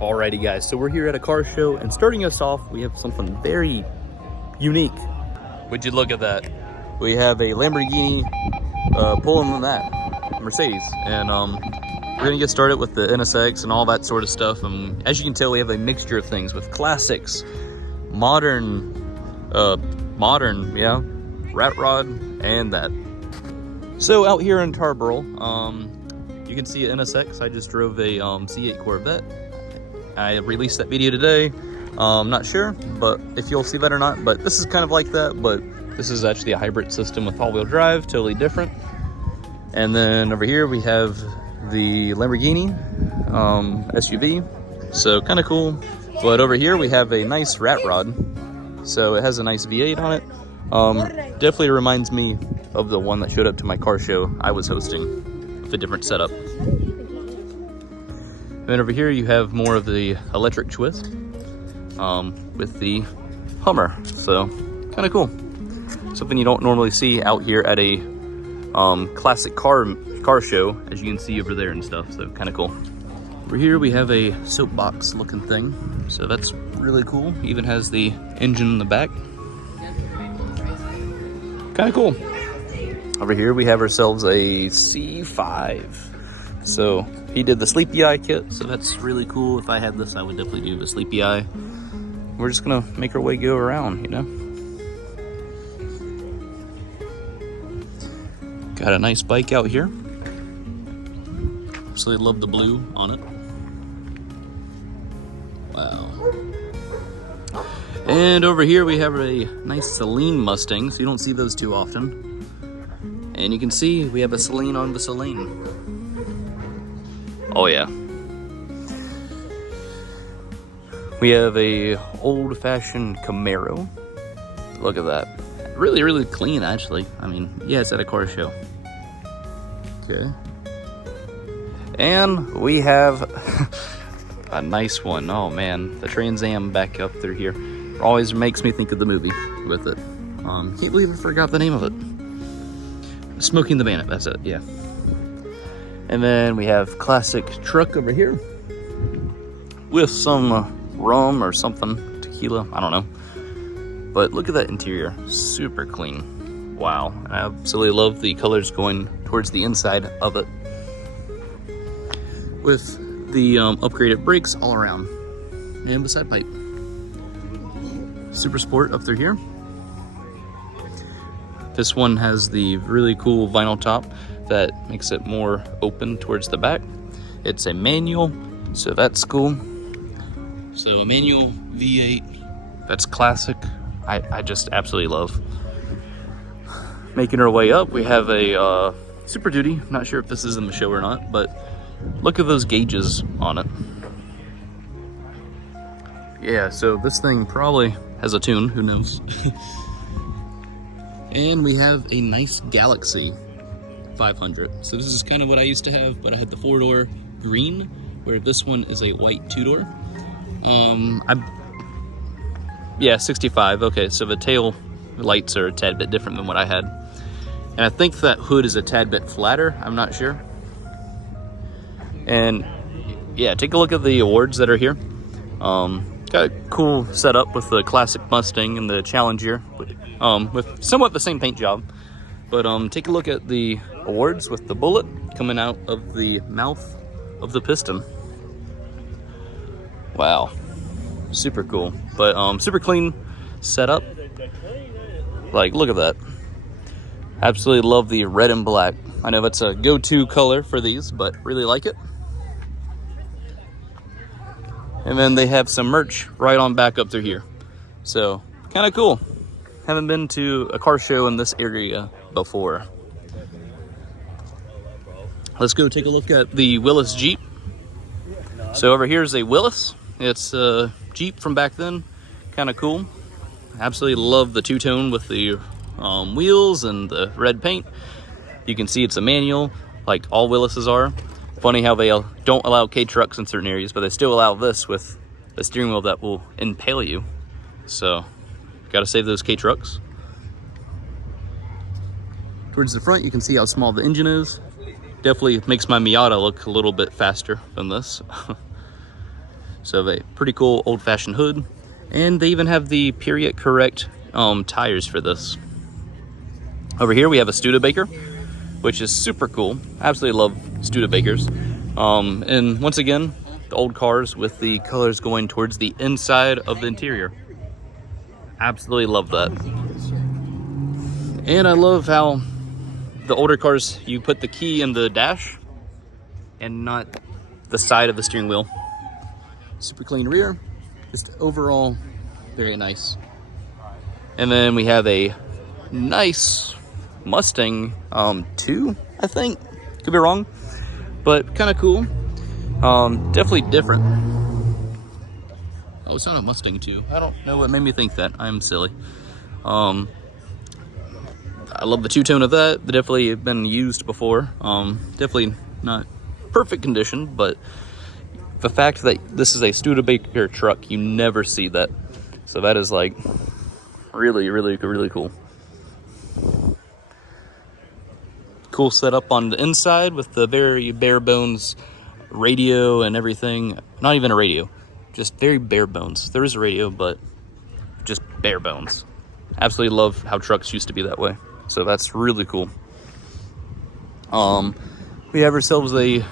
Alrighty guys, so we're here at a car show, and starting us off, we have something very unique. Would you look at that? We have a Lamborghini pulling that Mercedes, and we're gonna get started with the NSX and all that sort of stuff. And as you can tell, we have a mixture of things with classics, modern, rat rod, and that. So out here in Tarboro, you can see an NSX. I just drove a C8 Corvette. I released that video today. Not sure, but if you'll see that or not, but this is kind of like that, but this is actually a hybrid system with all-wheel drive, totally different. And then over here we have the Lamborghini SUV, so kind of cool. But over here we have a nice rat rod, so it has a nice V8 on it. Definitely reminds me of the one that showed up to my car show I was hosting with a different setup. And then over here you have more of the electric twist with the Hummer, so kind of cool. Something you don't normally see out here at a classic car show, as you can see over there and stuff, so kind of cool. Over here we have a soapbox looking thing, so that's really cool. Even has the engine in the back. Kind of cool. Over here we have ourselves a C5. So he did the Sleepy Eye kit, so that's really cool. If I had this, I would definitely do the Sleepy Eye. We're just gonna make our way go around, you know? Got a nice bike out here. Absolutely love the blue on it. Wow. And over here we have a nice Celine Mustang, so you don't see those too often. And you can see we have a Celine on the Celine. Oh yeah. We have a old-fashioned Camaro. Look at that. Really, really clean, actually. I mean, yeah, it's at a car show. Okay. And we have a nice one. Oh man, the Trans Am back up through here. Always makes me think of the movie with it. Can't believe I forgot the name of it. Smoking the Bandit, that's it, yeah. And then we have classic truck over here with some rum or something, tequila, I don't know. But look at that interior, super clean. Wow, I absolutely love the colors going towards the inside of it. With the upgraded brakes all around. And the side pipe. Super Sport up through here. This one has the really cool vinyl top that makes it more open towards the back. It's a manual, so that's cool. So a manual V8, that's classic. I just absolutely love. Making our way up, we have a Super Duty. Not sure if this is in the show or not, but look at those gauges on it. Yeah, so this thing probably has a tune, who knows. And we have a nice Galaxy 500. So this is kind of what I used to have, but I had the 4-door green, where this one is a white 2-door. Yeah, 65. Okay, so the tail lights are a tad bit different than what I had. And I think that hood is a tad bit flatter, I'm not sure. And yeah, take a look at the awards that are here. Got a cool setup with the classic Mustang and the Challenger, with somewhat the same paint job. But take a look at the awards with the bullet coming out of the mouth of the piston. Wow, super cool. But super clean setup. Like, look at that. Absolutely love the red and black. I know that's a go-to color for these, but really like it. And then they have some merch right on back up through here. So, kind of cool. Haven't been to a car show in this area before. Let's go take a look at the Willys Jeep. So over here is a Willys. It's a Jeep from back then. Kind of cool. Absolutely love the two-tone with the wheels and the red paint. You can see it's a manual, like all Willis's are. Funny how they don't allow K-trucks in certain areas, but they still allow this with a steering wheel that will impale you. So, gotta save those K-trucks. Towards the front, you can see how small the engine is. Definitely makes my Miata look a little bit faster than this. So a pretty cool old-fashioned hood, and they even have the period correct tires for this. Over here we have a Studebaker, which is super cool. Absolutely love Studebakers. And once again, the old cars with the colors going towards the inside of the interior. Absolutely love that. And I love how the older cars, you put the key in the dash and not the side of the steering wheel. Super clean rear, just overall very nice. And then we have a nice Mustang 2, I think. Could be wrong, but kind of cool. Definitely different. Oh, it's not a Mustang 2. I don't know what made me think that. I'm silly. I love the two-tone of that. They definitely have been used before. Definitely not perfect condition, but the fact that this is a Studebaker truck, you never see that. So that is like really, really, really cool. Cool setup on the inside with the very bare bones radio and everything. Not even a radio, just very bare bones. There is a radio, but just bare bones. Absolutely love how trucks used to be that way. So that's really cool. We have ourselves a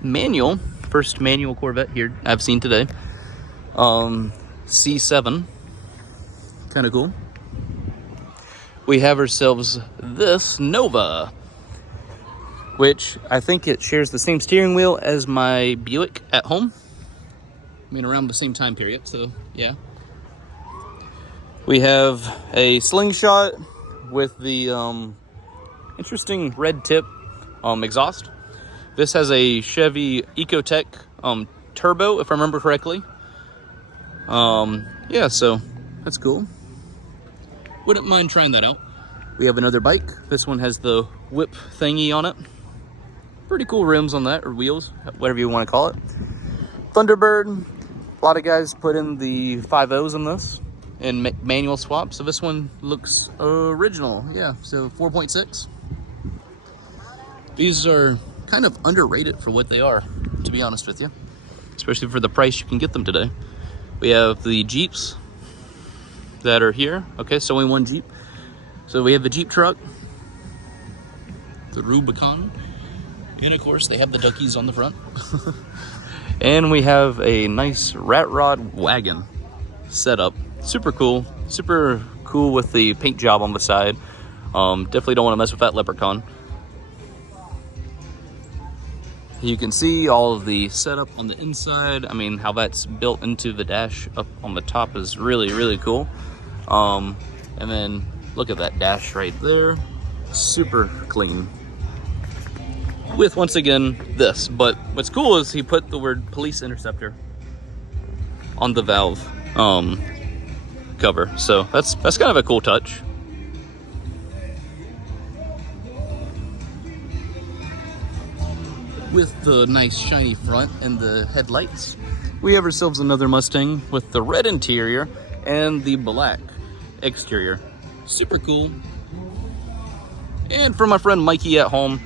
manual, first manual Corvette here I've seen today. C7, kind of cool. We have ourselves this Nova, which I think it shares the same steering wheel as my Buick at home. I mean, around the same time period, so yeah. We have a Slingshot with the interesting red tip exhaust. This has a Chevy Ecotec turbo, if I remember correctly. Yeah, so that's cool. Wouldn't mind trying that out. We have another bike. This one has the whip thingy on it. Pretty cool rims on that, or wheels, whatever you want to call it. Thunderbird. A lot of guys put in the 5.0s in this and manual swap. So this one looks original. Yeah, so 4.6. These are kind of underrated for what they are, to be honest with you, especially for the price you can get them today. We have the Jeeps that are here. Okay, so only one Jeep. So we have the Jeep truck, the Rubicon, and of course they have the duckies on the front. And we have a nice rat rod wagon setup. Super cool with the paint job on the side. Definitely don't want to mess with that leprechaun. You can see all of the setup on the inside. I mean, how that's built into the dash up on the top is really, really cool. And then look at that dash right there. Super clean. With, once again, this. But what's cool is he put the word police interceptor on the valve cover. So that's kind of a cool touch. With the nice shiny front and the headlights, we have ourselves another Mustang with the red interior and the black exterior. Super cool. And for my friend Mikey at home,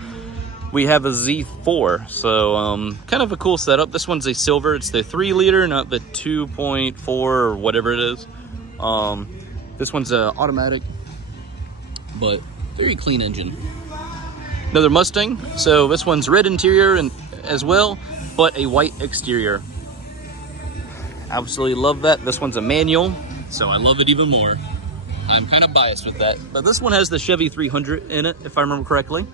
we have a Z4. So kind of a cool setup. This one's a silver. It's the 3-liter, not the 2.4 or whatever it is. This one's automatic, but very clean engine. Another Mustang. So this one's red interior and as well, but a white exterior. Absolutely love that. This one's a manual, so I love it even more. I'm kind of biased with that, but this one has the Chevy 300 in it, if I remember correctly.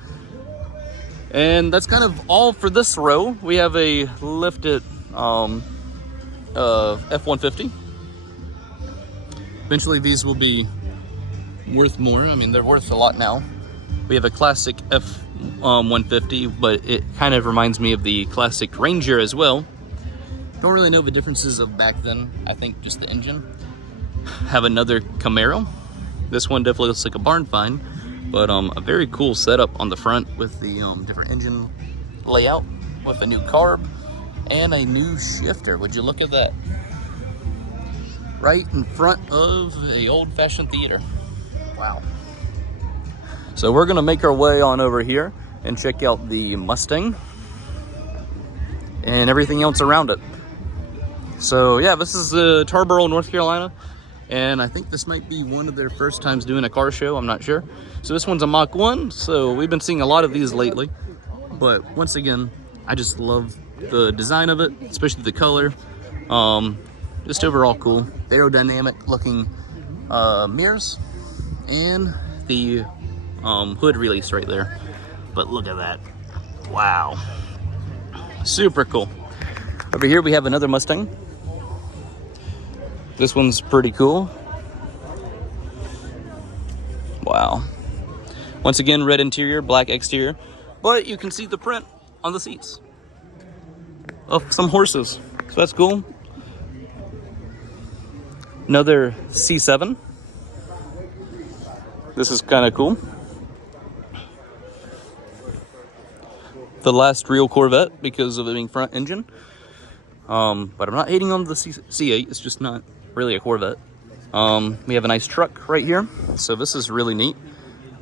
And that's kind of all for this row. We have a lifted F-150. Eventually these will be worth more. I mean, they're worth a lot now. We have a classic F-150, but it kind of reminds me of the classic Ranger as well. Don't really know the differences of back then. I think just the engine. Have another Camaro. This one definitely looks like a barn find, but a very cool setup on the front with the different engine layout with a new carb and a new shifter. Would you look at that? Right in front of a old-fashioned theater. Wow. So we're gonna make our way on over here and check out the Mustang and everything else around it. So yeah, this is Tarboro, North Carolina, and I think this might be one of their first times doing a car show. I'm not sure. So this one's a Mach 1, so we've been seeing a lot of these lately. But once again, I just love the design of it, especially the color. Just overall cool. Aerodynamic looking mirrors, and the hood release right there. But look at that. Wow. Super cool. Over here we have another Mustang. This one's pretty cool. Wow. Once again, red interior, black exterior, but you can see the print on the seats of some horses. So that's cool. Another C7. This is kind of cool. The last real Corvette because of it being front engine. But I'm not hating on the C8. It's just not really a Corvette. We have a nice truck right here. So this is really neat.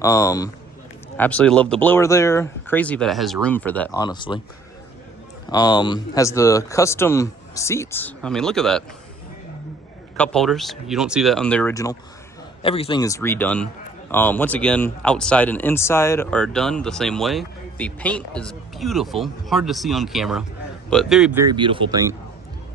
Absolutely love the blower there. Crazy that it has room for that, honestly. Has the custom seats. I mean, look at that. Cup holders. You don't see that on the original. Everything is redone. Once again, outside and inside are done the same way. The paint is beautiful. Hard to see on camera, but very, very beautiful paint.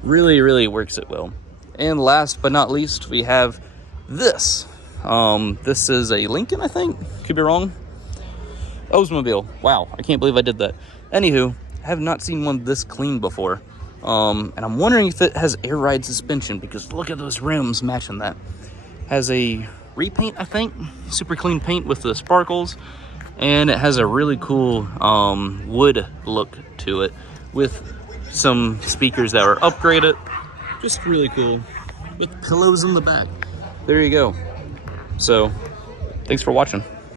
Really, really works it well. And last but not least, we have this. This is a Lincoln, I think. Could be wrong. Oldsmobile. Wow, I can't believe I did that. Anywho, I have not seen one this clean before. And I'm wondering if it has air ride suspension, because look at those rims matching that. Has a repaint, I think. Super clean paint with the sparkles. And it has a really cool wood look to it with some speakers that were upgraded. Just really cool. With pillows in the back. There you go. So, thanks for watching.